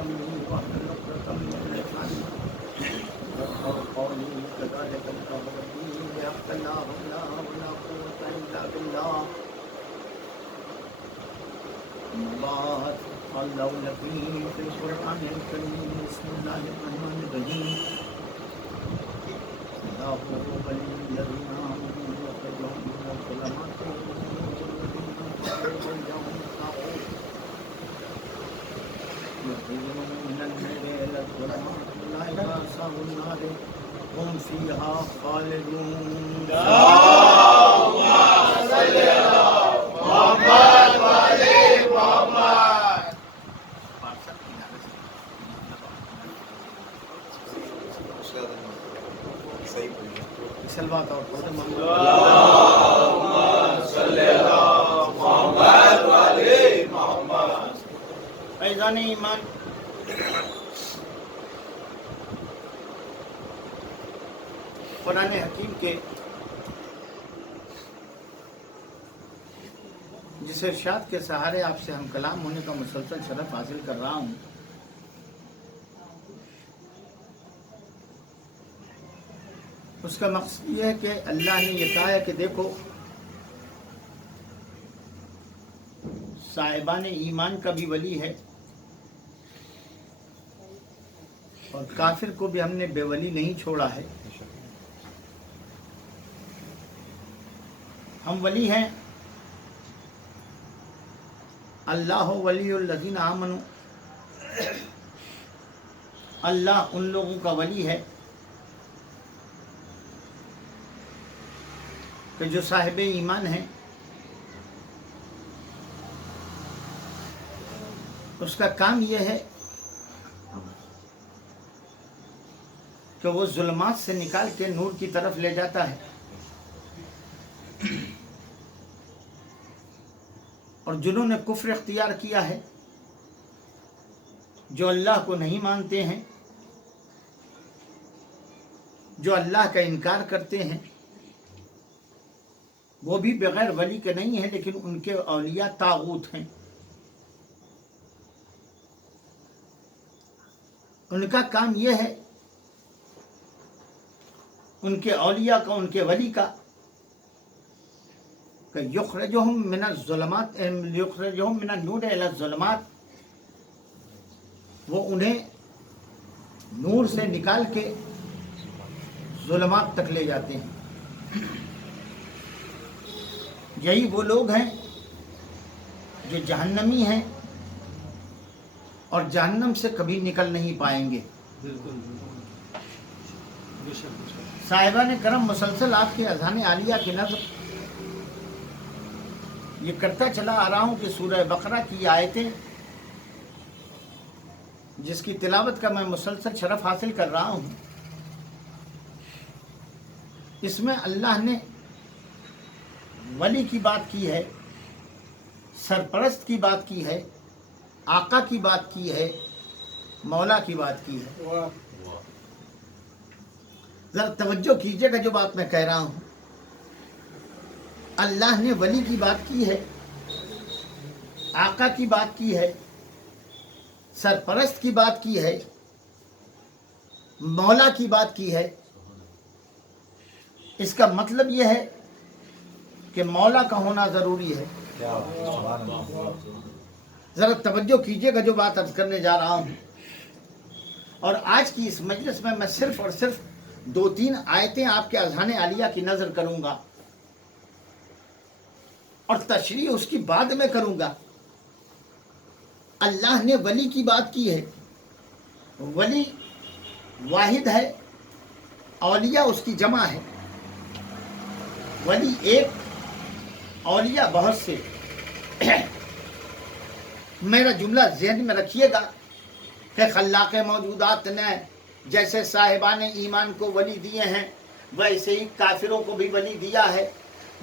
أمري واحلل عقدة من لساني يفقهوا قولي كذلك الله ربي بحق لا حول ولا قوة إلا بالله بعد قال له النبي في القرآن الكريم بسم الله الرحمن الرحيم الله ولي الذين آمنوا يخرجهم من الظلمات إلى النور يخرجهم من النور إلى الظلمات أولئك أصحاب النار هم فيها خالدون سلوات اور فیضان ایمان قرآن حکیم کے جس ارشاد کے سہارے آپ سے ہم کلام ہونے کا مسلسل شرف حاصل کر رہا ہوں، اس کا مقصد یہ ہے کہ اللہ نے یہ کہا ہے کہ دیکھو صاحبان ایمان کا بھی ولی ہے اور کافر کو بھی ہم نے بے ولی نہیں چھوڑا ہے۔ ہم ولی ہیں، اللہ ولی الذین آمنوا، اللہ ان لوگوں کا ولی ہے کہ جو صاحب ایمان ہیں، اس کا کام یہ ہے کہ وہ ظلمات سے نکال کے نور کی طرف لے جاتا ہے، اور جنہوں نے کفر اختیار کیا ہے، جو اللہ کو نہیں مانتے ہیں، جو اللہ کا انکار کرتے ہیں، وہ بھی بغیر ولی کے نہیں ہیں، لیکن ان کے اولیاء طاغوت ہیں۔ ان کا کام یہ ہے، ان کے اولیاء کا، ان کے ولی کا، کہ یخرجہم من الظلمات یخرجہم من النور الی الظلمات، وہ انہیں نور سے نکال کے ظلمات تک لے جاتے ہیں۔ یہی وہ لوگ ہیں جو جہنمی ہیں اور جہنم سے کبھی نکل نہیں پائیں گے۔ صاحبان کرم، مسلسل آپ کے اذہان عالیہ کی نظر یہ کرتا چلا آ رہا ہوں کہ سورہ بقرہ کی آیتیں جس کی تلاوت کا میں مسلسل شرف حاصل کر رہا ہوں، اس میں اللہ نے ولی کی بات کی ہے، سرپرست کی بات کی ہے، آقا کی بات کی ہے، مولا کی بات کی ہے۔ ذرا توجہ کیجئے گا جو بات میں کہہ رہا ہوں۔ اللہ نے ولی کی بات کی ہے، آقا کی بات کی ہے، سرپرست کی بات کی ہے، مولا کی بات کی ہے۔ اس کا مطلب یہ ہے کہ مولا کا ہونا ضروری ہے۔ ذرا توجہ کیجئے گا جو بات عرض کرنے جا رہا ہوں، اور آج کی اس مجلس میں میں صرف اور صرف 2-3 آیتیں آپ کے اذہان عالیہ کی نظر کروں گا اور تشریح اس کی بعد میں کروں گا۔ اللہ نے ولی کی بات کی ہے، ولی واحد ہے، اولیاء اس کی جمع ہے۔ ولی ایک، اولیاء بہت سے۔ میرا جملہ ذہن میں رکھیے گا کہ خلاق موجودات نے جیسے صاحبان ایمان کو ولی دیے ہیں، ویسے ہی کافروں کو بھی ولی دیا ہے۔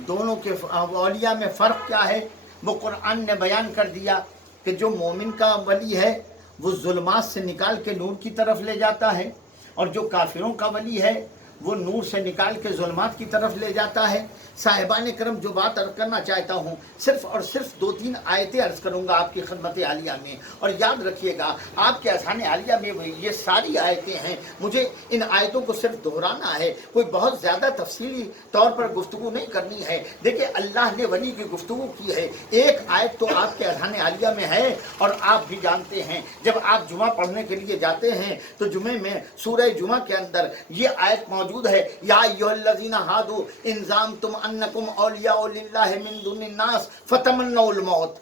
دونوں کے اولیاء میں فرق کیا ہے وہ قرآن نے بیان کر دیا کہ جو مومن کا ولی ہے وہ ظلمات سے نکال کے نور کی طرف لے جاتا ہے، اور جو کافروں کا ولی ہے وہ نور سے نکال کے ظلمات کی طرف لے جاتا ہے۔ صاحبان کرم، جو بات عرض کرنا چاہتا ہوں، صرف اور صرف 2-3 آیتیں عرض کروں گا آپ کی خدمت عالیہ میں، اور یاد رکھیے گا آپ کے اذہان عالیہ میں یہ ساری آیتیں ہیں، مجھے ان آیتوں کو صرف دہرانا ہے، کوئی بہت زیادہ تفصیلی طور پر گفتگو نہیں کرنی ہے۔ دیکھیں اللہ نے ولی کی گفتگو کی ہے، ایک آیت تو آپ کے اذہان عالیہ میں ہے، اور آپ بھی جانتے ہیں جب آپ جمعہ پڑھنے کے لیے جاتے ہیں تو جمعے میں سورہ جمعہ کے اندر یہ آیت موجود ہے، یا ایھا الذین ھادوا ان زعمتم انکم اولیاء للہ من دون الناس فتمنوا الموت۔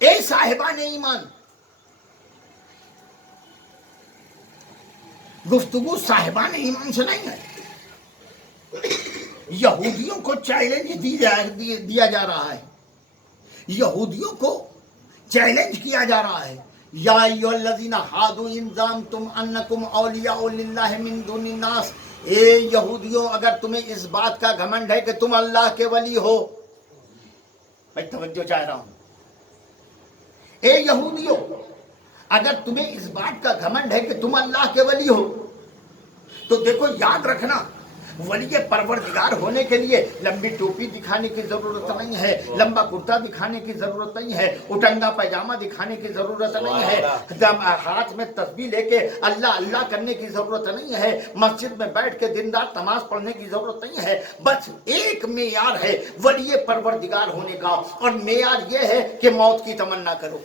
اے صاحبان ایمان، گفتگو صاحبان ایمان سے نہیں ہے، یہودیوں کو چیلنج دیا جا رہا ہے، یہودیوں کو چیلنج کیا جا رہا ہے، یا ایھا الذین ھادوا ان زعمتم انکم اولیاء للہ من دون الناس، اے یہودیوں اگر تمہیں اس بات کا گھمنڈ ہے کہ تم اللہ کے ولی ہو، میں توجہ چاہ رہا ہوں، اے یہودیوں اگر تمہیں اس بات کا گھمنڈ ہے کہ تم اللہ کے ولی ہو، تو دیکھو یاد رکھنا ولی پروردگار ہونے کے لیے لمبی ٹوپی دکھانے کی ضرورت نہیں ہے، لمبا کرتا دکھانے کی ضرورت نہیں ہے، اٹنگا پائجامہ دکھانے کی ضرورت نہیں ہے، ہاتھ میں تسبیح لے کے اللہ اللہ کرنے کی ضرورت نہیں ہے، مسجد میں بیٹھ کے دن رات نماز پڑھنے کی ضرورت نہیں ہے، بس ایک معیار ہے ولی پروردگار ہونے کا، اور معیار یہ ہے کہ موت کی تمنا کرو۔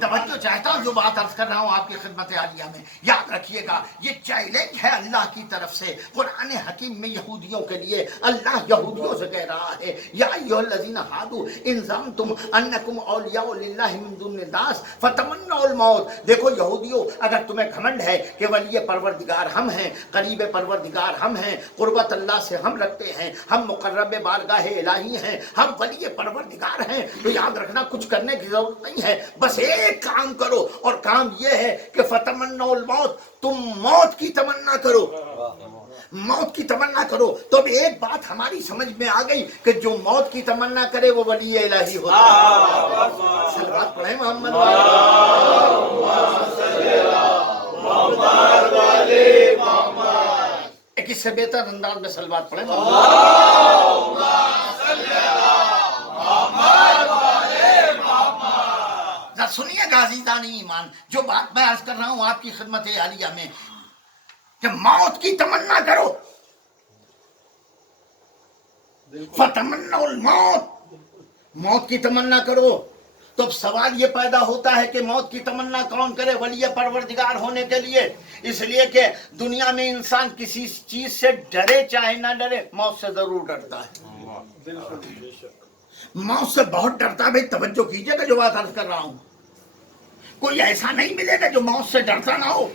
توجہ چاہتا ہوں جو بات عرض کر رہا ہوں آپ کی خدمت عالیہ میں، یاد رکھیے گا یہ چیلنج ہے اللہ کی طرف سے، قرآن حکیم میں یہودیوں کے لیے اللہ یہودیوں سے کہہ رہا ہے، یا ایھا الذین ھادوا ان زعمتم انکم اولیاء للہ من دون الناس فتمنوا الموت۔ دیکھو یہودیوں اگر تمہیں گھمنڈ ہے کہ ولی پروردگار ہم ہیں، قریب پروردگار ہم ہیں، قربت اللہ سے ہم رکھتے ہیں، ہم مقرب بارگاہ الہی ہیں، ہم ولی پروردگار ہیں، تو یاد رکھنا کچھ کرنے کی ضرورت نہیں ہے، بس ایک کام کرو، اور کام یہ ہے کہ فتمنوا الموت، تم موت کی تمنا کرو، موت کی تمنا کرو۔ تو اب ایک بات ہماری سمجھ میں آ گئی کہ جو موت کی تمنا کرے وہ ولی الہی ہوتا ہے۔ صلوات پڑھیں محمد ایک اس سے بہتر انداز میں صلوات پڑھیں سنیے گا عزیزان ایمان، جو بات میں عرض کر رہا ہوں آپ کی خدمت عالیہ میں کہ موت کی تمنا کرو، فتمنوا الموت، موت کی تمنا کرو۔ تو اب سوال یہ پیدا ہوتا ہے کہ موت کی تمنا کون کرے ولی پروردگار ہونے کے لیے؟ اس لیے کہ دنیا میں انسان کسی چیز سے ڈرے چاہے نہ ڈرے، موت سے ضرور ڈرتا ہے، موت سے بہت ڈرتا ہے۔ بھائی توجہ کیجئے گا جو بات عرض کر رہا ہوں، کوئی ایسا نہیں ملے گا جو موت سے ڈرتا نہ ہو۔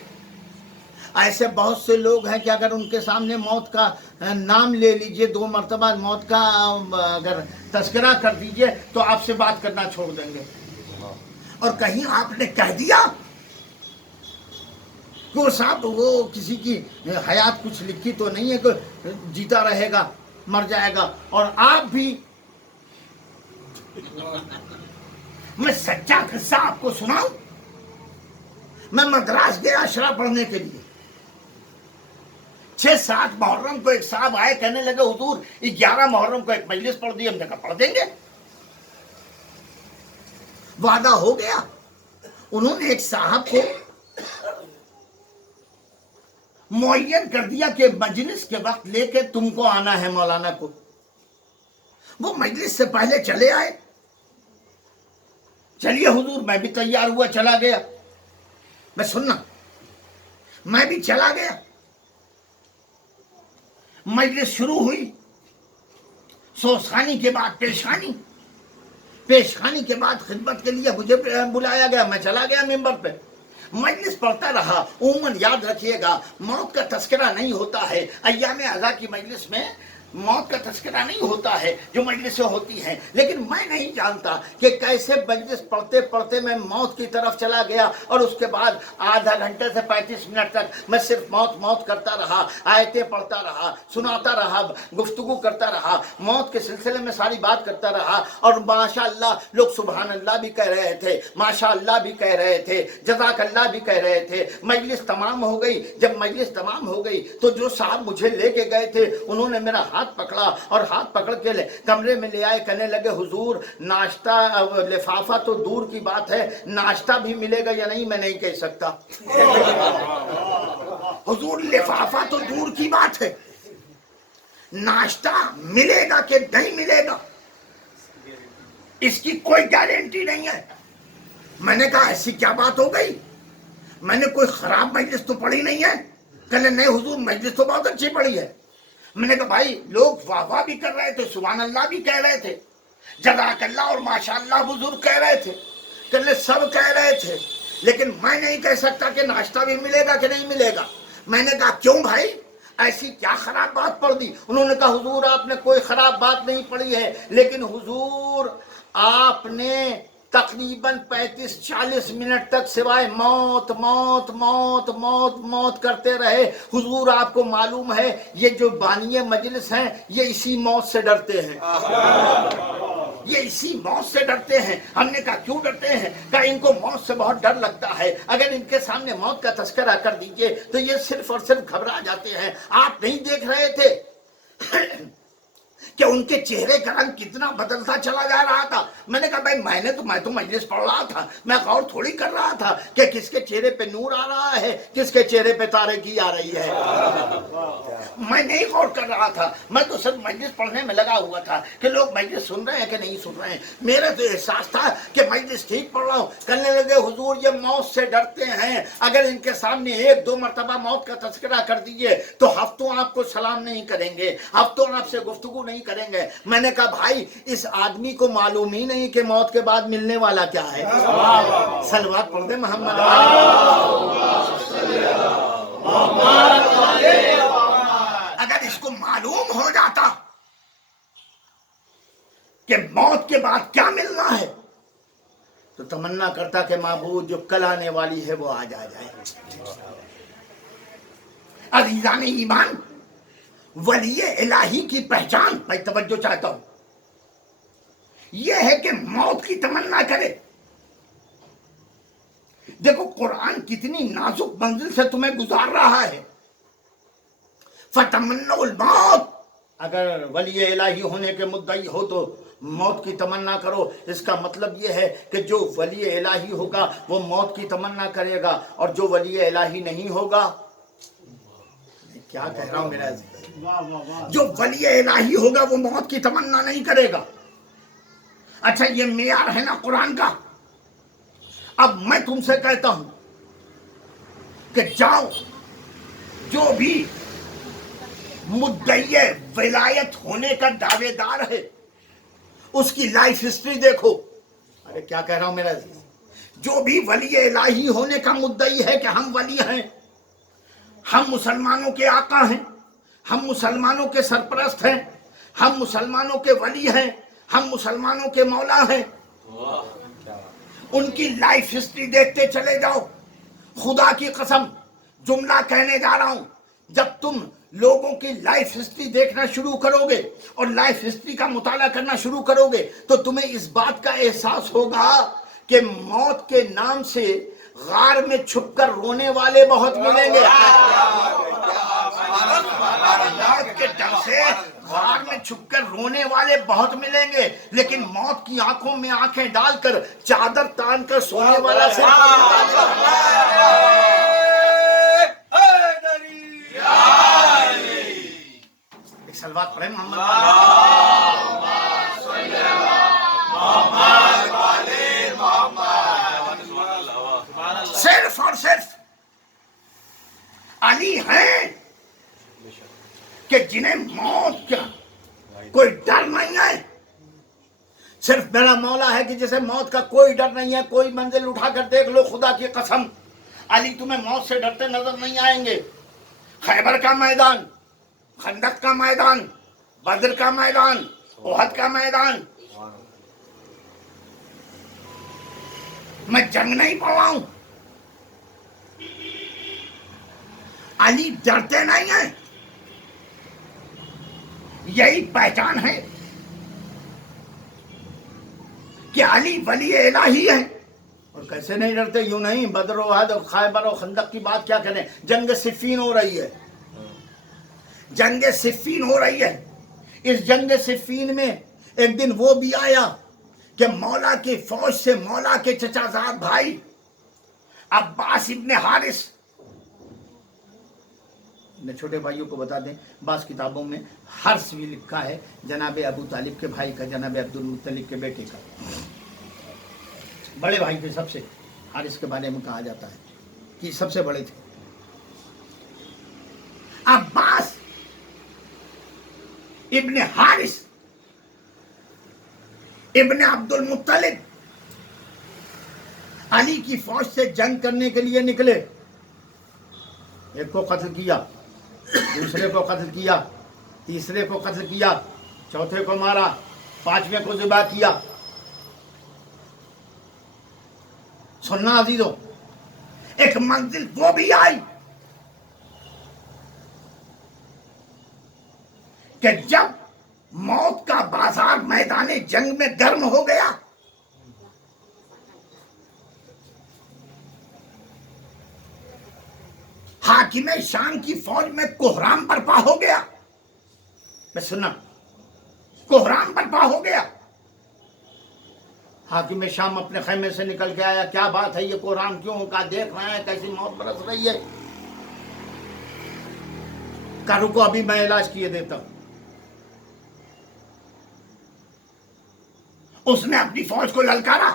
ایسے بہت سے لوگ ہیں کہ اگر ان کے سامنے موت کا نام لے لیجئے، 2 مرتبہ موت کا اگر تذکرہ کر دیجئے تو آپ سے بات کرنا چھوڑ دیں گے، اور کہیں آپ نے کہہ دیا کہ وہ صاحب وہ کسی کی حیات کچھ لکھی تو نہیں ہے کہ جیتا رہے گا مر جائے گا، اور آپ بھی، میں سچا قصہ آپ کو سناؤں، میں مدراس گیا اشرا پڑھنے کے لیے، 6-7 محرم کو ایک صاحب آئے، کہنے لگے حضور 11 محرم کو ایک مجلس پڑھ دی، ہم نے کہا پڑھ دیں گے، وعدہ ہو گیا۔ انہوں نے ایک صاحب کو معین کر دیا کہ مجلس کے وقت لے کے تم کو آنا ہے مولانا کو، وہ مجلس سے پہلے چلے آئے، چلیے حضور، میں بھی تیار ہوا چلا گیا، میں سننا، میں بھی چلا گیا، مجلس شروع ہوئی، سوسخانی کے بعد پیشخانی، پیشخانی کے بعد خدمت کے لیے مجھے بلایا گیا، میں چلا گیا ممبر پہ، مجلس پڑھتا رہا۔ عموماً یاد رکھیے گا موت کا تذکرہ نہیں ہوتا ہے ایام عزا کی مجلس میں، موت کا تذکرہ نہیں ہوتا ہے جو مجلسیں ہوتی ہیں، لیکن میں نہیں جانتا کہ کیسے مجلس پڑھتے پڑھتے میں موت کی طرف چلا گیا، اور اس کے بعد آدھا گھنٹے سے 35 منٹ تک میں صرف موت موت کرتا رہا، آیتیں پڑھتا رہا، سناتا رہا، گفتگو کرتا رہا، موت کے سلسلے میں ساری بات کرتا رہا، اور ماشاء اللہ لوگ سبحان اللہ بھی کہہ رہے تھے، ماشاء اللہ بھی کہہ رہے تھے، جزاک اللہ بھی کہہ رہے تھے۔ مجلس تمام ہو گئی، جب مجلس تمام ہو گئی تو جو صاحب مجھے لے کے گئے تھے انہوں نے میرا ہاتھ پکڑا، اور ہاتھ پکڑ کے کمرے میں لے آئے، کہنے لگے حضور ناشتہ لفافہ تو دور کی بات ہے، ناشتہ بھی ملے گا یا نہیں میں نہیں کہہ سکتا۔ حضور لفافہ تو دور کی بات ہے، ناشتہ ملے گا کہ نہیں ملے گا اس کی کوئی گارنٹی نہیں ہے۔ میں نے کہا ایسی کیا بات ہو گئی، میں نے کوئی خراب مجلس تو پڑھی نہیں ہے؟ کہنے نہیں حضور مجلس تو بہت اچھی پڑھی ہے۔ میں نے کہا بھائی لوگ واہ واہ بھی کر رہے تھے، سبحان اللہ بھی کہہ رہے تھے، جزاک اللہ اور ماشاء اللہ بزرگ کہہ رہے تھے، کہنے سب کہہ رہے تھے، لیکن میں نہیں کہہ سکتا کہ ناشتہ بھی ملے گا کہ نہیں ملے گا۔ میں نے کہا کیوں بھائی ایسی کیا خراب بات پڑھ دی؟ انہوں نے کہا حضور آپ نے کوئی خراب بات نہیں پڑھی ہے، لیکن حضور آپ نے تقریباً 35-40 منٹ تک سوائے موت موت موت موت موت کرتے رہے۔ حضور آپ کو معلوم ہے یہ جو بانی مجلس ہیں یہ اسی موت سے ڈرتے ہیں، یہ اسی موت سے ڈرتے ہیں۔ ہم نے کہا کیوں ڈرتے ہیں؟ کہا ان کو موت سے بہت ڈر لگتا ہے، اگر ان کے سامنے موت کا تذکرہ کر دیجئے تو یہ صرف اور صرف گھبرا جاتے ہیں۔ آپ نہیں دیکھ رہے تھے کہ ان کے چہرے کا رنگ کتنا بدلتا چلا جا رہا تھا؟ میں نے کہا بھائی میں تو مجلس پڑھ رہا تھا، میں غور تھوڑی کر رہا تھا کہ کس کے چہرے پہ نور آ رہا ہے، کس کے چہرے پہ تارکی آ رہی ہے۔ میں نہیں غور کر رہا تھا، میں تو صرف مجلس پڑھنے میں لگا ہوا تھا کہ لوگ مجلس سن رہے ہیں کہ نہیں سن رہے ہیں۔ میرا تو احساس تھا کہ مجلس ٹھیک پڑھ رہا ہوں۔ کہنے لگے حضور یہ موت سے ڈرتے ہیں، اگر ان کے سامنے 1-2 مرتبہ موت کا تذکرہ کر دیجئے تو ہفتوں آپ کو سلام نہیں کریں گے، ہفتوں آپ سے گفتگو نہیں کریں گے۔ میں نے کہا بھائی اس آدمی کو معلوم ہی نہیں کہ موت کے بعد ملنے والا کیا ہے۔ صلوات پڑھ دے محمد۔ اگر اس کو معلوم ہو جاتا کہ موت کے بعد کیا ملنا ہے تو تمنا کرتا کہ معبود جو کل آنے والی ہے وہ آج آ جائے۔ عزیزان ایمان، ولی الہی کی پہچان میں توجہ چاہتا ہوں یہ ہے کہ موت کی تمنا کرے۔ دیکھو قرآن کتنی نازک منزل سے تمہیں گزار رہا ہے۔ فتمنوا الموت، اگر ولی الہی ہونے کے مدعی ہو تو موت کی تمنا کرو۔ اس کا مطلب یہ ہے کہ جو ولی الہی ہوگا وہ موت کی تمنا کرے گا، اور جو ولی الہی نہیں ہوگا، کیا کہہ رہا ہوں میرا عزیز، جو ولی الہی ہوگا وہ موت کی تمنا نہیں کرے گا۔ اچھا یہ معیار ہے نا قرآن کا۔ اب میں تم سے کہتا ہوں کہ جاؤ جو بھی مدعی ولایت ہونے کا دعوے دار ہے اس کی لائف ہسٹری دیکھو۔ ارے کیا کہہ رہا ہوں میرا عزیز، جو بھی ولی الہی ہونے کا مدعی ہے کہ ہم ولی ہیں، ہم مسلمانوں کے آقا ہیں، ہم مسلمانوں کے سرپرست ہیں، ہم مسلمانوں کے ولی ہیں، ہم مسلمانوں کے مولا ہیں، ان کی لائف ہسٹری دیکھتے چلے جاؤ۔ خدا کی قسم جملہ کہنے جا رہا ہوں، جب تم لوگوں کی لائف ہسٹری دیکھنا شروع کرو گے اور لائف ہسٹری کا مطالعہ کرنا شروع کرو گے تو تمہیں اس بات کا احساس ہوگا کہ موت کے نام سے غار میں چھپ کر رونے والے بہت ملیں گے۔ موت کے ڈر سے غار میں چھپ کر رونے والے بہت ملیں گے، لیکن موت کی آنکھوں میں آنکھیں ڈال کر چادر تان کر سونے والا صرف ایک سلوات پڑھیں محمد۔ صرف اور صرف علی ہیں کہ جنہیں موت کا کوئی ڈر نہیں ہے۔ صرف میرا مولا ہے کہ جسے موت کا کوئی ڈر نہیں ہے۔ کوئی منزل اٹھا کر دیکھ لو، خدا کی قسم علی تمہیں موت سے ڈرتے نظر نہیں آئیں گے۔ خیبر کا میدان، خندق کا میدان، بدر کا میدان، احد کا میدان، میں جنگ نہیں پڑھ رہا ہوں. علی ڈرتے نہیں ہیں، یہی پہچان ہے کہ علی ولی الہی ہے. اور کیسے نہیں ڈرتے؟ یوں نہیں. بدر و احد اور خیبر و خندق کی بات کیا کریں، جنگ صفین ہو رہی ہے، جنگ صفین ہو رہی ہے. اس جنگ صفین میں ایک دن وہ بھی آیا کہ مولا کی فوج سے مولا کے چچا زاد بھائی عباس ابن حارث، چھوٹے بھائیوں کو بتا دیں، بعض کتابوں میں حرث بھی لکھا ہے جناب ابو طالب کے بھائی کا، جناب عبد المطلب کے بیٹے کا، بڑے بھائی تھے سب سے. حارث کے بارے میں کہا جاتا ہے کہ سب سے بڑے تھے. عباس ابن حارث ابن عبد المطلب علی کی فوج سے جنگ کرنے کے لیے نکلے. ایک کو قتل کیا، دوسرے کو قتل کیا، تیسرے کو قتل کیا، چوتھے کو مارا، پانچویں کو ذبح کیا. سننا عزیزو، ایک منزل وہ بھی آئی کہ جب موت کا بازار میدان جنگ میں گرم ہو گیا، حاکم شام کی فوج میں کوہرام برپا ہو گیا. بس سننا، کوہرام برپا ہو گیا. حاکم شام اپنے خیمے سے نکل کے آیا، کیا بات ہے، یہ کوہرام کیوں کا دیکھ رہے ہیں، کیسی موت برس رہی ہے. کہ رکو ابھی میں علاج کیے دیتا ہوں. اس نے اپنی فوج کو للکارا.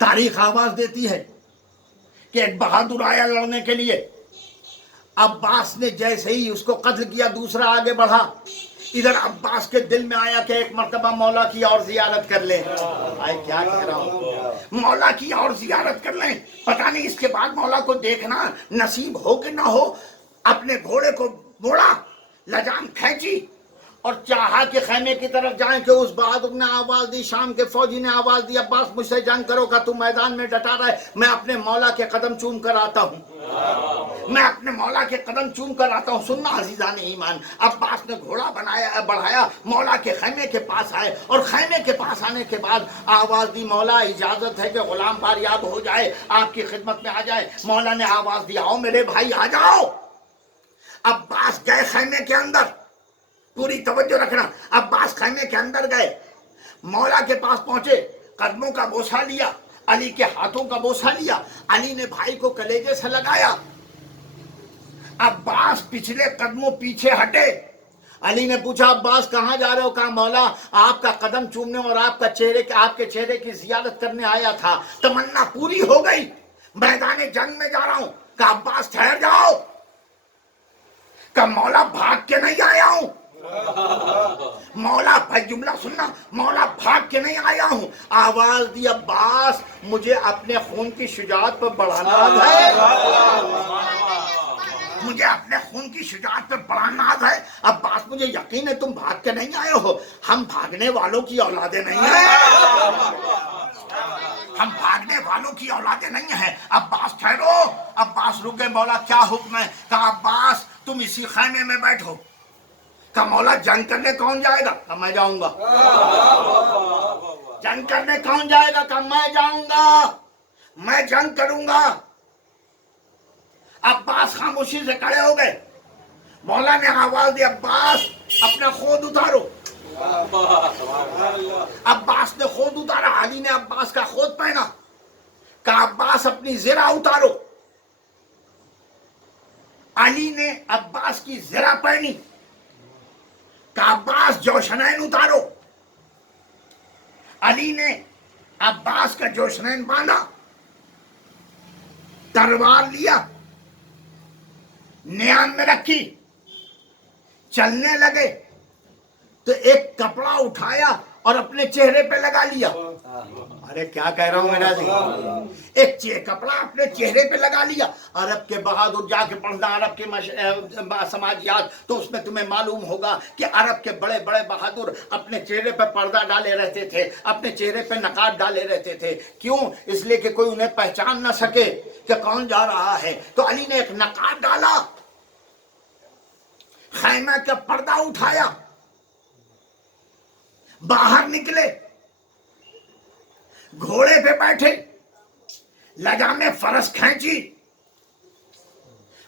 تاریخ آواز دیتی ہے کہ ایک بہادر آیا لڑنے کے لیے. عباس نے جیسے ہی اس کو قتل کیا، دوسرا آگے بڑھا. ادھر عباس کے دل میں آیا کہ ایک مرتبہ مولا کی اور زیارت کر لیں. آئے کیا کہہ رہا ہوں، مولا کی اور زیارت کر لیں. پتہ نہیں اس کے بعد مولا کو دیکھنا نصیب ہو کہ نہ ہو. اپنے گھوڑے کو موڑا، لجام کھینچی اور چاہا کہ خیمے کی طرف جائیں کہ اس بہادر نے آواز دی، شام کے فوجی نے آواز دی، عباس مجھ سے جنگ کرو گا، تم میدان میں ڈٹا رہے، میں اپنے مولا کے قدم چوم کر آتا ہوں، میں اپنے مولا کے قدم چوم کر آتا ہوں. سننا عزیزان ایمان، عباس نے گھوڑا بڑھایا، مولا کے خیمے کے پاس آئے اور خیمے کے پاس آنے کے بعد آواز دی، مولا اجازت ہے کہ غلام فاریاب ہو جائے، آپ کی خدمت میں آ جائے. مولا نے آواز دی، آؤ میرے بھائی آ جاؤ. عباس گئے خیمے کے اندر. پوری توجہ رکھنا، عباس خیمے کے اندر گئے، مولا کے پاس پہنچے، قدموں کا بوسہ لیا، علی کے ہاتھوں کا بوسہ لیا. علی نے بھائی کو کلیجے سے لگایا. عباس پچھلے قدموں پیچھے ہٹے. علی نے پوچھا، عباس کہاں جا رہے ہو؟ کہا مولا آپ کا قدم چومنے اور آپ کے چہرے کی زیارت کرنے آیا تھا. تمنا پوری ہو گئی، میدان جنگ میں جا رہا ہوں. کہا عباس ٹھہر جاؤ. کہا مولا بھاگ کے نہیں آیا ہوں، مولا، بھائی جملہ سننا، مولا بھاگ کے نہیں آیا ہوں. آواز دی، عباس مجھے اپنے خون کی شجاعت پر بڑا ناز ہے، مجھے اپنے خون کی شجاعت پر بڑا ناز ہے. عباس مجھے یقین ہے تم بھاگ کے نہیں آئے ہو، ہم بھاگنے والوں کی اولادیں نہیں ہیں، ہم بھاگنے والوں کی اولادیں نہیں ہیں. عباس ٹھہرو. عباس رکے. مولا کیا حکم ہے؟ کہا عباس تم اسی خیمے میں بیٹھو. کہا مولا جنگ کرنے کون جائے گا؟ کہا میں جاؤں گا. جنگ کرنے کون جائے گا؟ کہا میں جاؤں گا، میں جنگ کروں گا. عباس خاموشی سے کھڑے ہو گئے. مولا نے آواز دی، عباس اپنا خود اتارو. عباس نے خود اتارا. علی نے عباس کا خود پہنا. کہا عباس اپنی زرہ اتارو. علی نے عباس کی زرہ پہنی. کہا عباس جوشنین اتارو. علی نے عباس کا جوشنین باندھا، تلوار لیا، نیام میں رکھی، چلنے لگے تو ایک کپڑا اٹھایا اور اپنے چہرے پہ لگا لیا. ارے کیا کہہ رہا ہوں میرا جی, ایک کپڑا اپنے چہرے پہ لگا لیا. عرب کے بہادر جا کے پڑھنا عرب کے سماجیات, تو اس میں تمہیں معلوم ہوگا کہ عرب کے بڑے بڑے بہادر اپنے چہرے پہ پردہ ڈالے رہتے تھے, اپنے چہرے پہ نقاب ڈالے رہتے تھے. کیوں؟ اس لیے کہ کوئی انہیں پہچان نہ سکے کہ کون جا رہا ہے. تو علی نے ایک نقاب ڈالا, خیمہ کا پردہ اٹھایا, باہر نکلے, گھوڑے پہ بیٹھے, لگامِ فرس کھینچی,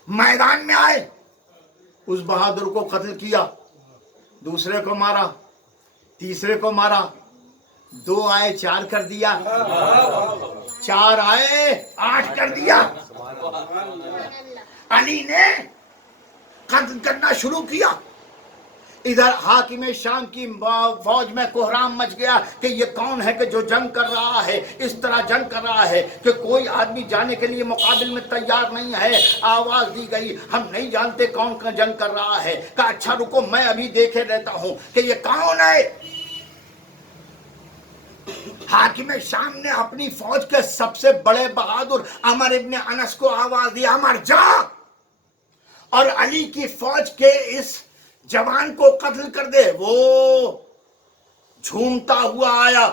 میدان میں آئے, اس بہادر کو قتل کیا, دوسرے کو مارا, تیسرے کو مارا, 2 آئے 4 کر دیا, 4 آئے 8 کر دیا. علی نے قتل کرنا شروع کیا. ادھر حاکم شام کی فوج میں کوہرام مچ گیا کہ یہ کون ہے کہ جو جنگ کر رہا ہے, اس طرح جنگ کر رہا ہے کہ کوئی آدمی جانے کے لیے مقابل میں تیار نہیں ہے. آواز دی گئی, ہم نہیں جانتے کون کا جنگ کر رہا ہے. کہا اچھا رکو میں ابھی دیکھے رہتا ہوں کہ یہ کون ہے. حاکم شام نے اپنی فوج کے سب سے بڑے بہادر عمر ابن انس کو آواز دی, عمر جا اور علی کی فوج کے اس جوان کو قتل کر دے. وہ جھومتا ہوا آیا,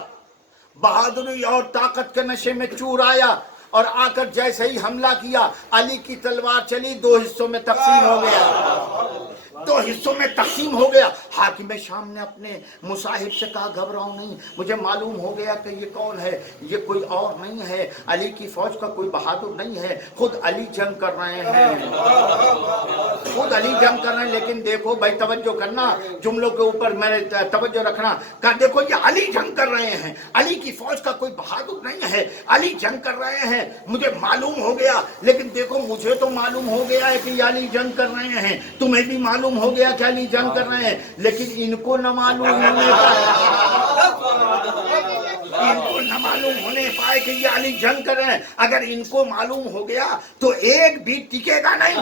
بہادری اور طاقت کے نشے میں چور آیا, اور آ کر جیسے ہی حملہ کیا, علی کی تلوار چلی, 2 حصوں میں تقسیم ہو گیا, 2 حصوں میں تقسیم ہو گیا. حاکم شام نے اپنے مصاحب سے کہا گھبراؤ نہیں, مجھے معلوم ہو گیا کہ یہ کون ہے, یہ کوئی اور نہیں ہے, علی کی فوج کا کوئی بہادر نہیں ہے, خود علی جنگ کر رہے ہیں, خود علی جنگ کر رہے ہیں. لیکن دیکھو بھائی توجہ کرنا, جملوں کے اوپر میں توجہ رکھنا. کہا دیکھو یہ علی جنگ کر رہے ہیں, علی کی فوج کا کوئی بہادر نہیں ہے, علی جنگ کر رہے ہیں, مجھے معلوم ہو گیا. لیکن دیکھو مجھے تو معلوم ہو گیا ہے کہ یہ علی جنگ کر رہے ہیں, تمہیں بھی معلوم ہو گیا کہ علی جنگ کر رہے ہیں, لیکن ان کو نہ معلوم ہونے پائے کہ یہ علی جنگ کر رہے ہیں. اگر ان کو معلوم ہو گیا تو ایک بھی ٹکے گا نہیں.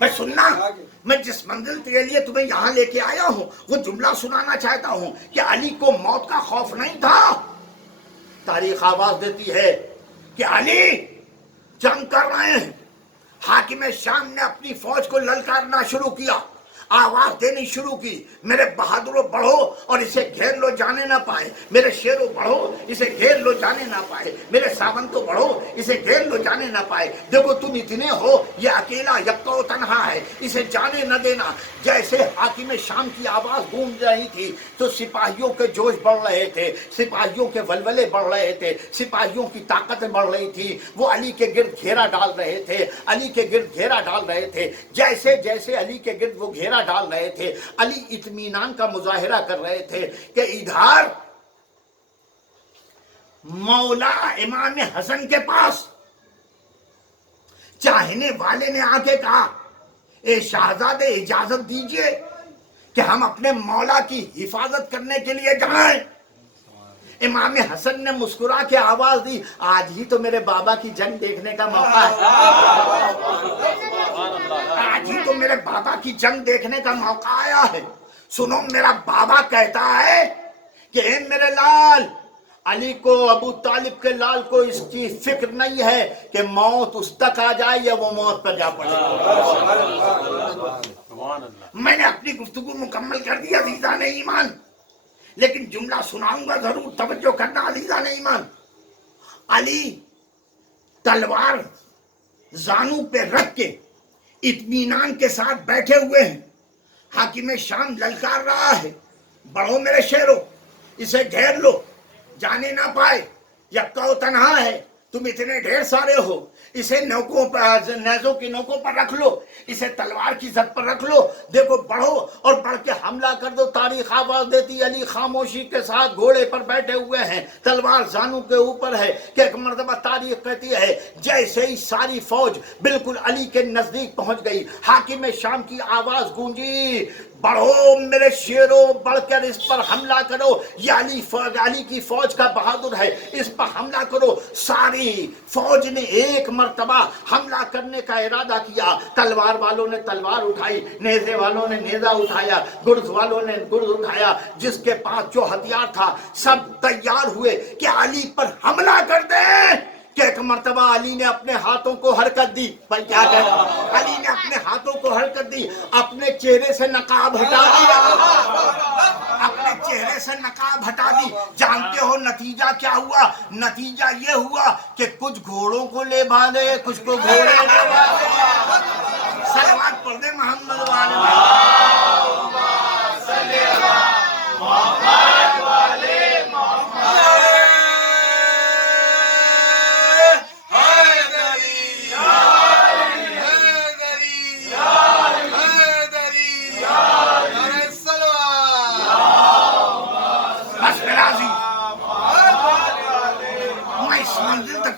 میں سننا, میں جس منزل کے لیے تمہیں یہاں لے کے آیا ہوں وہ جملہ سنانا چاہتا ہوں کہ علی کو موت کا خوف نہیں تھا. تاریخ آواز دیتی ہے کہ علی جنگ کر رہے ہیں. حاکم شام نے اپنی فوج کو للکارنا شروع کیا, آواز دینی شروع کی, میرے بہادروں بڑھو اور اسے گھیر لو جانے نہ پائے, میرے شیروں بڑھو اسے گھیر لو جانے نہ پائے, میرے ساونتوں بڑھو اسے گھیر لو جانے نہ پائے. دیکھو تم اتنے ہو, یہ اکیلا یکتا و تنہا ہے, اسے جانے نہ دینا. جیسے حاکم شام کی آواز گونج رہی تھی تو سپاہیوں کے جوش بڑھ رہے تھے, سپاہیوں کے ولولے بڑھ رہے تھے, سپاہیوں کی طاقتیں بڑھ رہی تھی. وہ علی کے گرد گھیرا ڈال رہے تھے, علی کے گرد گھیرا ڈال رہے تھے. جیسے جیسے علی کے گرد وہ گھیرا ڈال رہے تھے, علی اطمینان کا مظاہرہ کر رہے تھے کہ ادھر مولا امام حسن کے پاس چاہنے والے نے آ کے کہا اے شہزادے اجازت دیجئے کہ ہم اپنے مولا کی حفاظت کرنے کے لیے جائیں. امام حسن نے مسکرا کے آواز دی, آج ہی تو میرے بابا کی جنگ دیکھنے کا موقع ہے, آج ہی تو میرے بابا کی جنگ دیکھنے کا موقع آیا ہے. سنو, میرا بابا کہتا ہے کہ اے میرے لال, علی کو, ابو طالب کے لال کو اس کی فکر نہیں ہے کہ موت اس تک آ جائے یا وہ موت پر جا پڑے. میں نے اپنی گفتگو مکمل کر دی عزیزان ایمان, لیکن جملہ سناؤں گا ضرور, توجہ کرنا عزیزان ایمان. علی تلوار زانو پہ رکھ کے اطمینان کے ساتھ بیٹھے ہوئے ہیں. حاکم شام للکار رہا ہے, بڑھو میرے شیرو, اسے گھیر لو جانے نہ پائے, یکا و تنہا ہے, تم اتنے ڈھیر سارے ہو, اسے نوکوں پر, نیزوں کی نوکوں پر رکھ لو, اسے تلوار کی زد پر رکھ لو. دیکھو بڑھو اور بڑھ کے حملہ کر دو. تاریخ آواز دیتی علی خاموشی کے ساتھ گھوڑے پر بیٹھے ہوئے ہیں, تلوار زانو کے اوپر ہے. کہ ایک مرتبہ تاریخ کہتی ہے جیسے ہی ساری فوج بالکل علی کے نزدیک پہنچ گئی, حاکم شام کی آواز گونجی, بڑھو میرے شیروں، بڑھ کر اس پر حملہ کرو، یہ علی کی فوج کا بہادر ہے، اس پر حملہ کرو۔ ساری فوج نے ایک مرتبہ حملہ کرنے کا ارادہ کیا، تلوار والوں نے تلوار اٹھائی، نیزے والوں نے نیزہ اٹھایا، گرز والوں نے گرز اٹھایا، جس کے پاس جو ہتھیار تھا سب تیار ہوئے کہ علی پر حملہ کر دیں۔ کہ ایک مرتبہ علی نے اپنے ہاتھوں کو حرکت دی، بھائی کیا کہہ رہا ہوں، علی نے اپنے ہاتھوں کو حرکت دی، اپنے چہرے سے نقاب ہٹا دیا، اپنے چہرے سے نقاب ہٹا دی۔ جانتے ہو نتیجہ کیا ہوا؟ نتیجہ یہ ہوا کہ کچھ گھوڑوں کو لے بھاگے، کچھ کو گھوڑے لے بھاگے۔ صلوات پڑھ دے محمد والے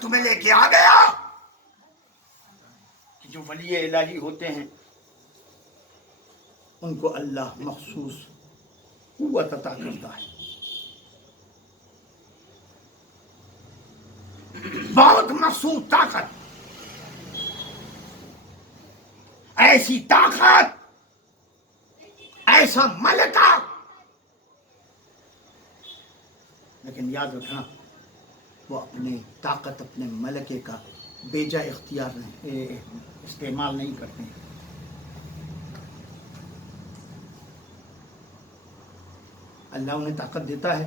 تمہیں لے کے آ گیا کہ جو ولی الہی ہوتے ہیں ان کو اللہ مخصوص قوت عطا کرتا ہے، بہت مخصوص طاقت، ایسی طاقت، ایسا ملکہ۔ لیکن یاد رکھنا وہ اپنی طاقت، اپنے ملکے کا بیجا اختیار نہیں، استعمال نہیں کرتے ہیں۔ اللہ انہیں طاقت دیتا ہے،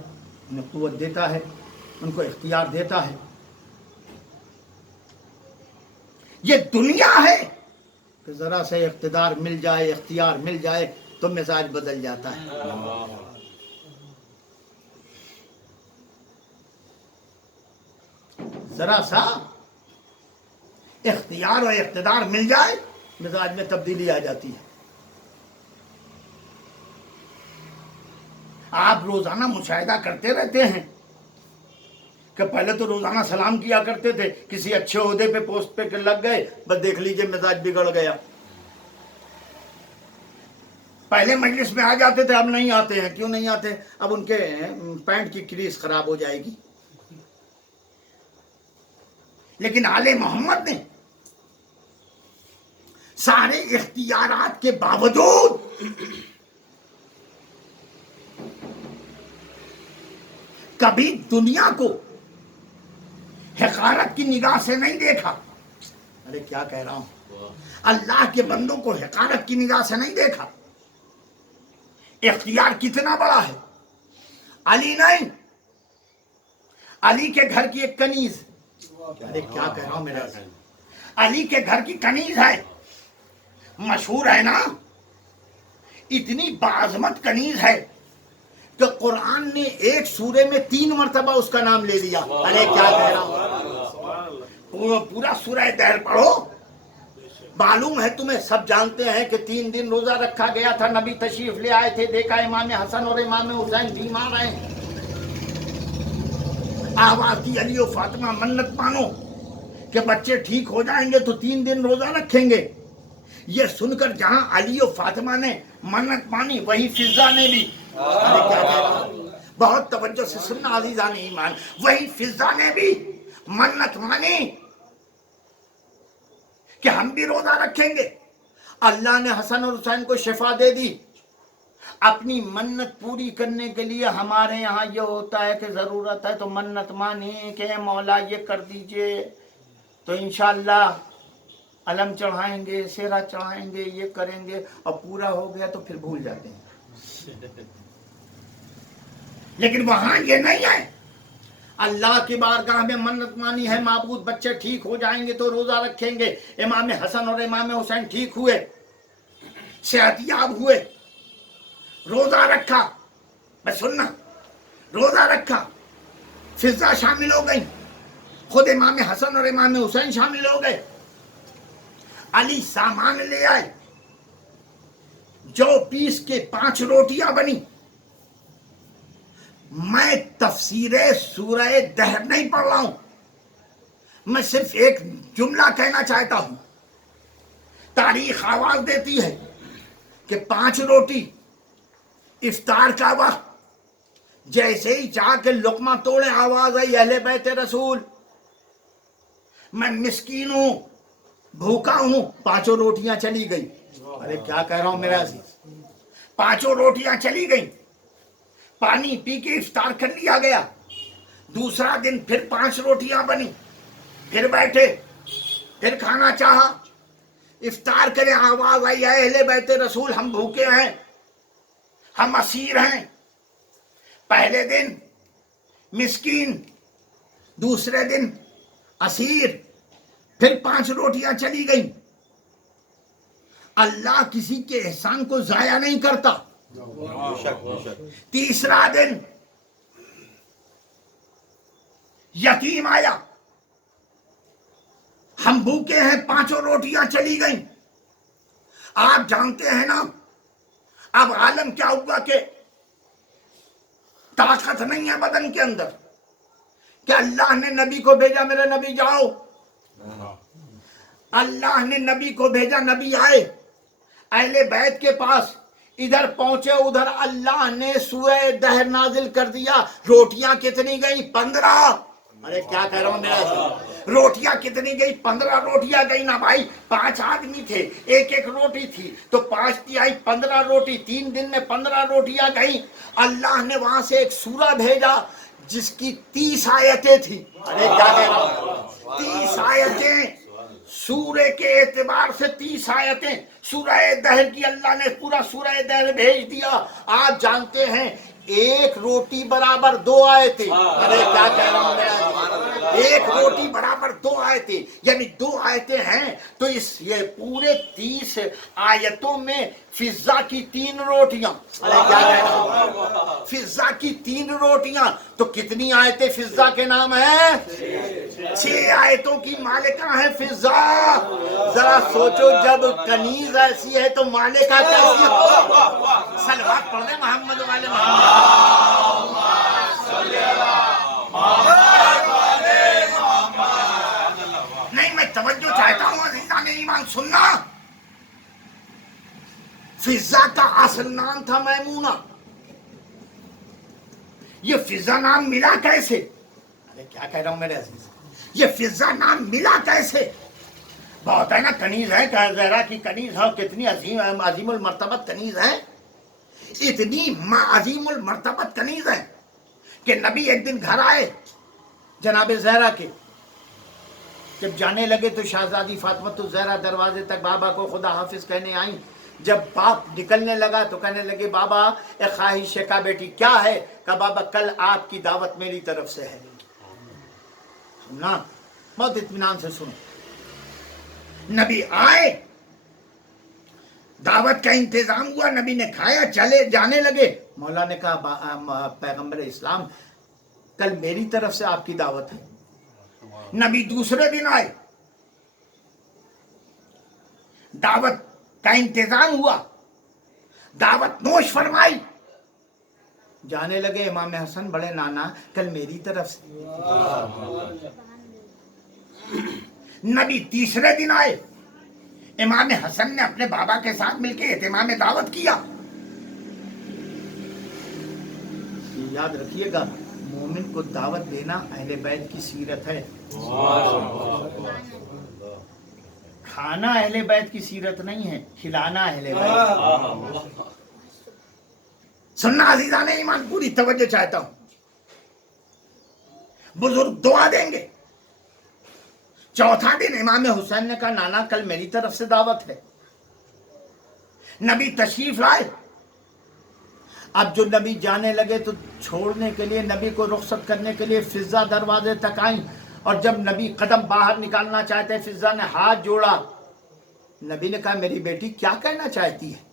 انہیں قوت دیتا ہے، ان کو اختیار دیتا ہے۔ یہ دنیا ہے کہ ذرا سے اقتدار مل جائے، اختیار مل جائے تو مزاج بدل جاتا ہے۔ ذرا سا اختیار اور اقتدار مل جائے مزاج میں تبدیلی آ جاتی ہے۔ آپ روزانہ مشاہدہ کرتے رہتے ہیں کہ پہلے تو روزانہ سلام کیا کرتے تھے، کسی اچھے عہدے پہ پوسٹ پہ لگ گئے، بس دیکھ لیجئے مزاج بگڑ گیا۔ پہلے مجلس میں آ جاتے تھے، اب نہیں آتے ہیں۔ کیوں نہیں آتے؟ اب ان کے پینٹ کی کریز خراب ہو جائے گی۔ لیکن آل محمد نے سارے اختیارات کے باوجود کبھی دنیا کو حقارت کی نگاہ سے نہیں دیکھا۔ ارے کیا کہہ رہا ہوں، اللہ کے بندوں کو حقارت کی نگاہ سے نہیں دیکھا۔ اختیار کتنا بڑا ہے، علی نہیں، علی کے گھر کی ایک کنیز، ارے کیا کہہ رہا ہوں میرا، علی کے گھر کی کنیز ہے، مشہور ہے نا، اتنی باعظمت کنیز ہے کہ قرآن نے ایک سورے میں 3 مرتبہ اس کا نام لے لیا۔ ارے کیا کہہ رہا ہوں، پورا سورہ دہر پڑھو، معلوم ہے تمہیں، سب جانتے ہیں کہ 3 دن روزہ رکھا گیا تھا، نبی تشریف لے آئے تھے، دیکھا امام حسن اور امام حسین بیمار ہیں، آواز کی علی و فاطمہ منت مانو کہ بچے ٹھیک ہو جائیں گے تو 3 دن روزہ رکھیں گے۔ یہ سن کر جہاں علی و فاطمہ نے منت مانی، وہی فضا نے بھی، بہت توجہ سے سننا عزیزان ایمان، وہی فضا نے بھی منت مانی کہ ہم بھی روزہ رکھیں گے۔ اللہ نے حسن اور حسین کو شفا دے دی۔ اپنی منت پوری کرنے کے لیے ہمارے یہاں یہ ہوتا ہے کہ ضرورت ہے تو منت مانی کہ مولا یہ کر دیجئے، تو انشاءاللہ علم چڑھائیں گے، سیرا چڑھائیں گے، یہ کریں گے، اور پورا ہو گیا تو پھر بھول جاتے ہیں۔ لیکن وہاں یہ نہیں ہے، اللہ کی بارگاہ میں منت مانی ہے، معبود بچے ٹھیک ہو جائیں گے تو روزہ رکھیں گے۔ امام حسن اور امام حسین ٹھیک ہوئے، صحت یاب ہوئے، روزہ رکھا، بس سننا، روزہ رکھا، فضا شامل ہو گئی، خود امام حسن اور امام حسین شامل ہو گئے، علی سامان لے آئے، جو پیس کے 5 روٹیاں بنی۔ میں تفسیر سورہ دہر نہیں پڑھ رہا ہوں، میں صرف ایک جملہ کہنا چاہتا ہوں۔ تاریخ آواز دیتی ہے کہ 5 روٹی افطار کا وقت جیسے ہی چاہ کے لقمہ توڑے آواز آئی اہل بیت رسول میں مسکین ہوں بھوکا ہوں 5 روٹیاں چلی گئی. ارے کیا کہہ رہا ہوں میرا عزیز 5 روٹیاں چلی گئی پانی پی کے افطار کر لیا گیا. دوسرا دن پھر 5 روٹیاں بنی پھر بیٹھے پھر کھانا چاہا افطار کرے آواز آئی ہے اہل بیت رسول ہم بھوکے ہیں ہم اسیر ہیں. پہلے دن مسکین دوسرے دن اسیر پھر 5 روٹیاں چلی گئیں. اللہ کسی کے احسان کو ضائع نہیں کرتا. تیسرا دن یتیم آیا ہم بھوکے ہیں 5 روٹیاں چلی گئیں. آپ جانتے ہیں نا اب عالم کیا ہوا کہ طاقت نہیں ہے بدن کے اندر کہ اللہ نے نبی کو بھیجا میرے نبی جاؤ. اللہ نے نبی کو بھیجا نبی آئے اہل بیت کے پاس ادھر پہنچے ادھر اللہ نے سورہ دہر نازل کر دیا. روٹیاں کتنی گئی 15. ارے کیا کہہ رہا ہوں میرا روٹیاں کتنی گئی 15 روٹیاں گئی نا بھائی 5 آدمی تھے ایک روٹی تھی تو 5 کی آئی 15 روٹی 3 دن میں 15 روٹیاں گئی. اللہ نے وہاں سے ایک سورہ بھیجا جس کی 30 آیتیں تھی. ارے کیا کہہ رہا ہوں 30 آیتیں سورہ کے اعتبار سے 30 آیتیں. سورہ دہر کی اللہ نے پورا سورہ دہر بھیج دیا. آپ جانتے ہیں 1 روٹی برابر 2 آیتیں. ارے کیا کہہ رہا ہوں میں 1 روٹی برابر 2 آیتیں یعنی 2 آیتیں ہیں تو یہ پورے 30 آیتوں میں فضہ کی 3 روٹیاں. ارے کیا کہہ رہا ہوں فضہ کی 3 روٹیاں تو کتنی آیتیں فضہ کے نام ہیں 6 آیتوں کی مالکہ ہے فضہ. ذرا سوچو جب کنیز ایسی ہے تو مالکہ کیسی ہو. صلوات پڑھ دیں محمد والے نہیں میں توجہ چاہتا ہوں عزیزان ایمان سننا. فضہ کا اصل نام تھا میمونہ. یہ فضہ نام ملا کیسے؟ ارے کیا کہہ رہا ہوں میرے عزیز یہ فضہ نام ملا کیسے؟ بہت ہے نا کنیز ہے زہرا کی کنیز ہے کتنی عظیم المرتبت کنیز ہے. اتنی عظیم المرتبت کنیز ہے کہ نبی ایک دن گھر آئے جناب زہرا کے. جب جانے لگے تو شہزادی فاطمہ الزہرا دروازے تک بابا کو خدا حافظ کہنے آئیں. جب باپ نکلنے لگا تو کہنے لگے بابا ایک خواہش ہے. کہا بیٹی کیا ہے؟ کہا بابا کل آپ کی دعوت میری طرف سے ہے. سننا بہت اطمینان سے سنو. نبی آئے دعوت کا انتظام ہوا نبی نے کھایا چلے جانے لگے. مولا نے کہا پیغمبر اسلام کل میری طرف سے آپ کی دعوت ہے. نبی دوسرے دن آئے دعوت کا انتظام ہوا دعوت نوش فرمائی. جانے لگے امام حسن بڑے نانا کل میری طرف سے. نبی تیسرے دن آئے امام حسن نے اپنے بابا کے ساتھ مل کے اہتمام دعوت کیا. یاد رکھیے گا مومن کو دعوت دینا اہل بیت کی سیرت ہے. کھانا اہل بیت کی سیرت نہیں ہے کھلانا اہل بیت. سننا عزیزان ایمان پوری توجہ چاہتا ہوں. بزرگ دعا دیں گے. چوتھا دن امام حسین نے کہا نانا کل میری طرف سے دعوت ہے. نبی تشریف لائے. اب جو نبی جانے لگے تو چھوڑنے کے لیے نبی کو رخصت کرنے کے لیے فضہ دروازے تک آئیں اور جب نبی قدم باہر نکالنا چاہتے فضہ نے ہاتھ جوڑا. نبی نے کہا میری بیٹی کیا کہنا چاہتی ہے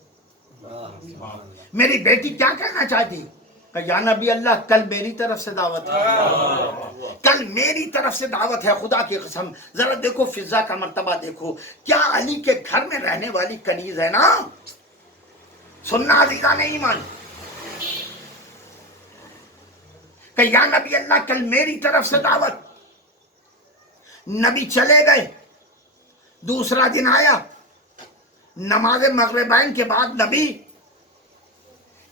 میری بیٹی کیا کہنا چاہتی ہے؟ کہ یا نبی اللہ کل میری طرف سے دعوت ہے کل میری طرف سے دعوت ہے. خدا کی قسم ذرا دیکھو فضہ کا مرتبہ دیکھو کیا علی کے گھر میں رہنے والی کنیز ہے نا. سننا عزیزان ایمان کہ یا نبی اللہ کل میری طرف سے دعوت. نبی چلے گئے. دوسرا دن آیا نماز مغربین کے بعد نبی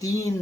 3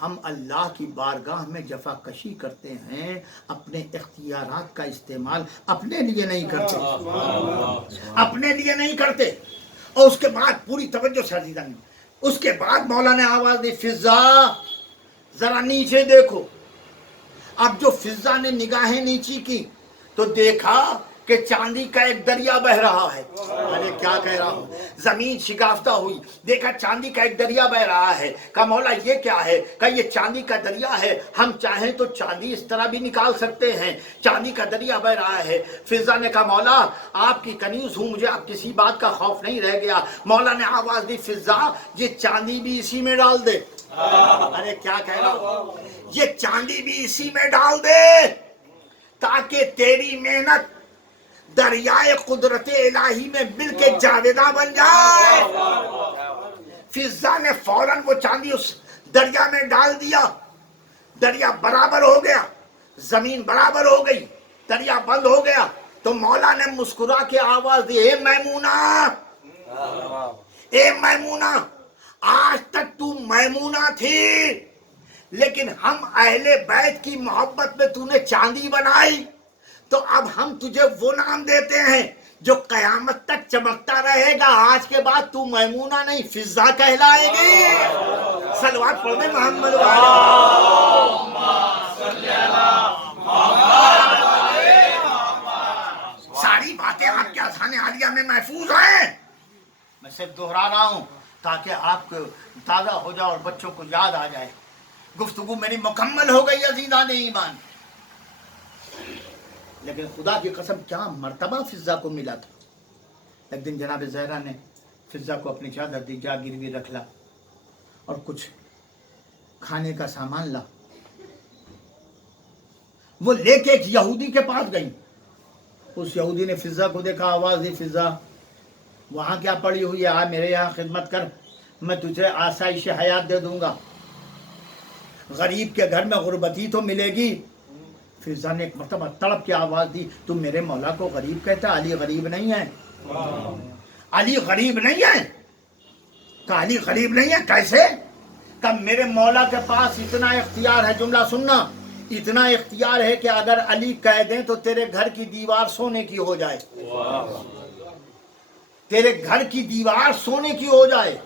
ہم اللہ کی بارگاہ میں جفا کشی کرتے ہیں، اپنے اختیارات کا استعمال اپنے لیے نہیں کرتے، اپنے لیے نہیں کرتے۔ اور اس کے بعد پوری توجہ سے عزیزان، اس کے بعد مولا نے آواز دی، فضا ذرا نیچے دیکھو۔ اب جو فضا نے نگاہیں نیچی کی تو دیکھا کہ چاندی کا ایک دریا بہ رہا ہے۔ ارے کیا کہہ رہا ہوں، زمین شگافتہ ہوئی، دیکھا چاندی کا ایک دریا بہ رہا ہے۔ کہا مولا یہ کیا ہے؟ کہا یہ چاندی کا دریا ہے، ہم چاہیں تو چاندی اس طرح بھی نکال سکتے ہیں، چاندی کا دریا بہ رہا ہے۔ فضا نے کہا مولا آپ کی کنیز ہوں، مجھے آپ کسی بات کا خوف نہیں رہ گیا۔ مولا نے آواز دی، فضا یہ چاندی بھی اسی میں ڈال دے۔ ارے کیا کہہ رہا ہوں، یہ چاندی بھی اسی میں ڈال دے تاکہ تیری محنت دریائے قدرت الہی میں مل کے جاویداں بن جائے۔ فضا نے فوراً وہ چاندی اس دریا میں ڈال دیا، دریا برابر ہو گیا، زمین برابر ہو گئی، دریا بند ہو گیا۔ تو مولا نے مسکرا کے آواز دی، اے میمونہ، اے میمونہ، آج تک تو میمونہ تھی، لیکن ہم اہل بیت کی محبت میں تو نے چاندی بنائی، تو اب ہم تجھے وہ نام دیتے ہیں جو قیامت تک چمکتا رہے گا۔ آج کے بعد تو میمونہ نہیں فضا کہلائے گی۔ صلوات پڑھ دیں محمد ساری باتیں آپ کے اذہان عالیہ میں محفوظ ہیں، میں صرف دہرا رہا ہوں تاکہ آپ کو تازہ ہو جائے اور بچوں کو یاد آ جائے۔ گفتگو میری مکمل ہو گئی عزیزان ایمان، لیکن خدا کی قسم کیا مرتبہ فضا کو ملا تھا۔ ایک دن جناب زہرا نے فضا کو اپنی چادر دی، جا گروی رکھ لا اور کچھ کھانے کا سامان لا۔ وہ لے کے ایک یہودی کے پاس گئی، اس یہودی نے فضا کو دیکھا، آواز دی، فضا وہاں کیا پڑی ہوئی ہے، آ میرے یہاں خدمت کر، میں تجھے آسائش حیات دے دوں گا، غریب کے گھر میں غربتی تو ملے گی۔ فضا نے ایک مرتبہ تڑپ کے آواز دی، تم میرے مولا کو غریب کہتا؟ علی غریب نہیں ہے، علی غریب نہیں ہے۔ کہا علی غریب نہیں ہے کیسے؟ کہ میرے مولا کے پاس اتنا اختیار ہے، جملہ سننا، اتنا اختیار ہے کہ اگر علی کہہ دیں تو تیرے گھر کی دیوار سونے کی ہو جائے، تیرے گھر کی دیوار سونے کی ہو جائے۔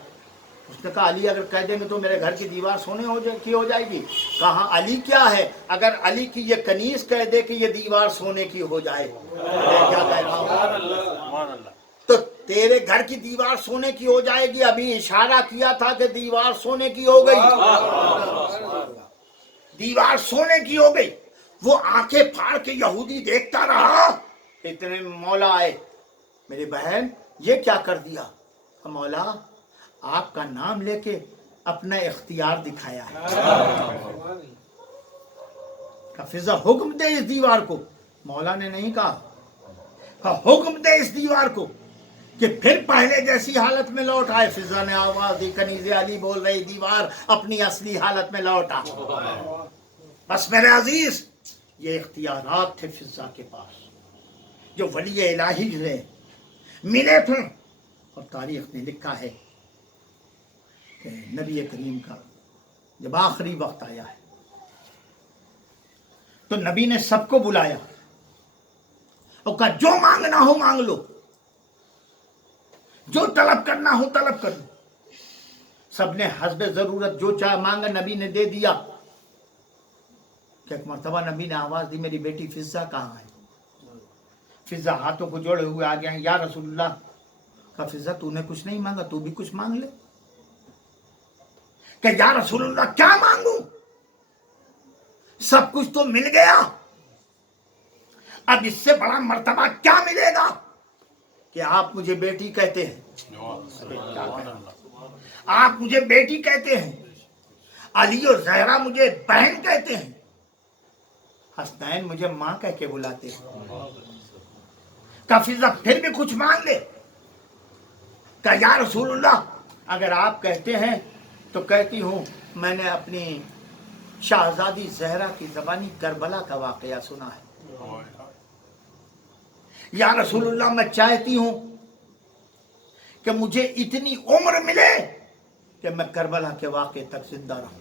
اس نے کہا علی اگر کہہ دیں گے تو میرے گھر کی دیوار سونے کی ہو جائے گی۔ کہا علی کیا ہے، اگر علی کی یہ کنیز کہہ دے کہ یہ دیوار سونے کی ہو جائے، کیا کہہ رہا ہوں، تو تیرے گھر کی دیوار سونے کی ہو جائے گی۔ ابھی اشارہ کیا تھا کہ دیوار سونے کی ہو گئی، دیوار سونے کی ہو گئی۔ وہ آنکھیں پھاڑ کے یہودی دیکھتا رہا، اتنے مولا آئے، میری بہن یہ کیا کر دیا؟ مولا آپ کا نام لے کے اپنا اختیار دکھایا ہے، کہ فضا حکم دے اس دیوار کو۔ مولا نے نہیں کہا حکم دے اس دیوار کو کہ پھر پہلے جیسی حالت میں لوٹ آئے۔ فضا نے آواز دی، کنیز علی بول رہی، دیوار اپنی اصلی حالت میں لوٹ آ۔ بس میرے عزیز، یہ اختیارات تھے فضا کے پاس جو ولی الہی سے ملے تھے، اور تاریخ نے لکھا ہے کہ نبی کریم کا جب آخری وقت آیا ہے تو نبی نے سب کو بلایا اور کہا جو مانگنا ہو مانگ لو، جو طلب کرنا ہو طلب کر لو۔ سب نے حسب ضرورت جو چاہے مانگا، نبی نے دے دیا۔ کہ ایک مرتبہ نبی نے آواز دی، میری بیٹی فضا کہاں ہے؟ فضا ہاتھوں کو جوڑے ہوئے آ گیا، یا رسول اللہ۔ کہا فضا تو نے کچھ نہیں مانگا، تو بھی کچھ مانگ لے۔ کہ یا رسول اللہ کیا مانگوں، سب کچھ تو مل گیا، اب اس سے بڑا مرتبہ کیا ملے گا کہ آپ مجھے بیٹی کہتے ہیں، آپ مجھے بیٹی کہتے ہیں، علی اور زہرا مجھے بہن کہتے ہیں، حسنین مجھے ماں کہہ کے بلاتے ہیں۔ کہ فضا پھر بھی کچھ مانگ لے۔ کہ یا رسول اللہ اگر آپ کہتے ہیں تو کہتی ہوں، میں نے اپنی شہزادی زہرا کی زبانی کربلا کا واقعہ سنا ہے۔ یا رسول اللہ میں چاہتی ہوں کہ مجھے اتنی عمر ملے کہ میں کربلا کے واقعے تک زندہ رہوں۔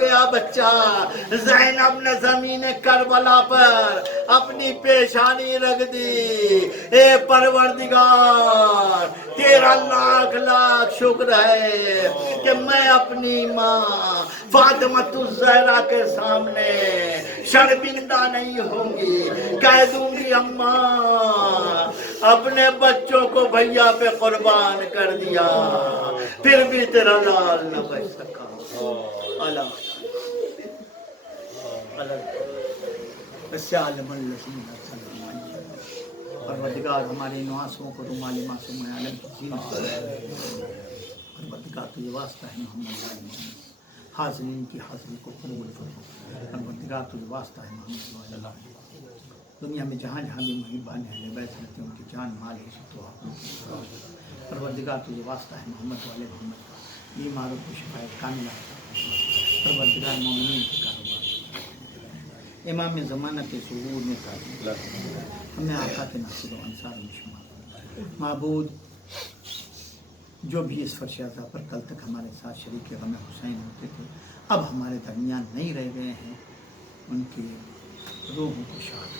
گیا بچہ. زینب نے زمین کربلا پر اپنی پیشانی رکھ دی. اے پروردگار تیرا لاکھ لاکھ شکر ہے کہ میں اپنی ماں فاطمۃ الزہرا کے سامنے شرمندہ نہیں ہوں گی. کہہ دوں گی اماں اپنے بچوں کو بھیا پہ قربان کر دیا پھر بھی تیرا لال نہ بچ سکا. اللہ پروردگار ہمارے ان آنسوؤں کو رومال معصوم عالم کی زینت سے. پروردگار تجھے واسطہ ہے محمد وآل محمد. حاضرین کی حاضری کو قبول فرما. پروردگار تجھے واسطہ ہے محمد وآل محمد. دنیا میں جہاں جہاں بھی محبان اہل بیت رہتے ہیں ان کی جان مال عزت و آبرو. پروردگار تجھے واسطہ ہے محمد وآل محمد. بیماروں کو شفایت کاملہ. پروردگار مومنین کے کاروبار. امام زمانہ کے ظہور میں تعظیم. ہمیں آقا کے ناصر و انصار میں شمار. معبود جو بھی اس فرش عزا پر کل تک ہمارے ساتھ شریک غم حسین ہوتے تھے اب ہمارے درمیان نہیں رہ گئے ہیں ان کی روحوں کو شاد.